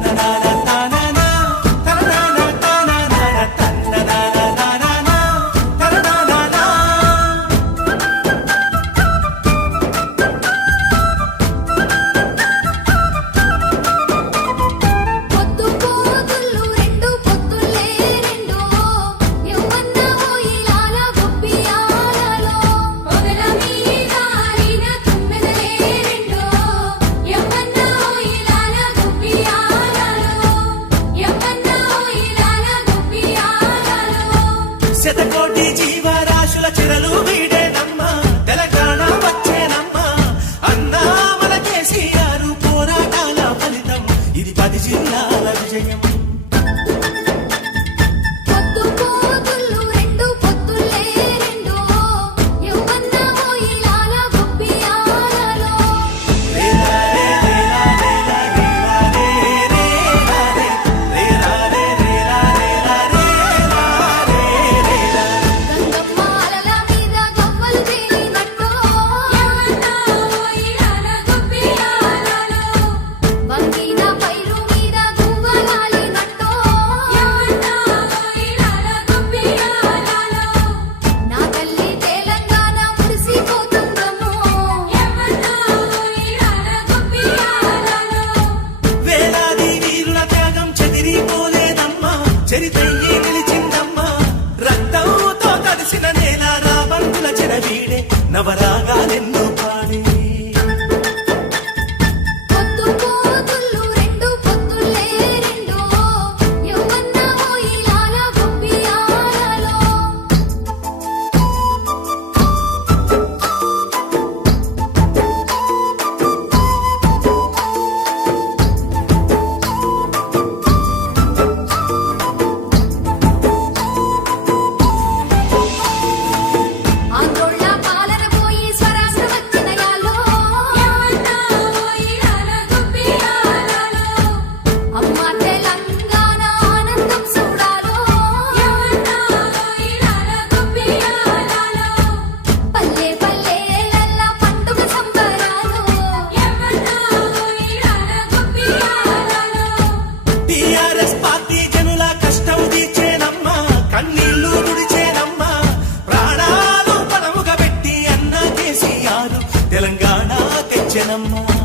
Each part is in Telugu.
na na na చిన్నాల విజయం. చెరిదయ్యే గెలిచిందమ్మా జనమ్మా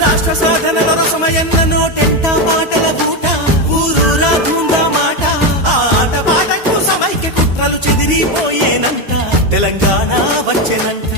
రాష్ట్ర సాధనల రసమయన్న నోటెంట మాటల బూట. ఊరూరా ధూందా మాట. ఆట పాట కోసం ఐక్య కుట్రలు తెలంగాణ వచ్చేనంట.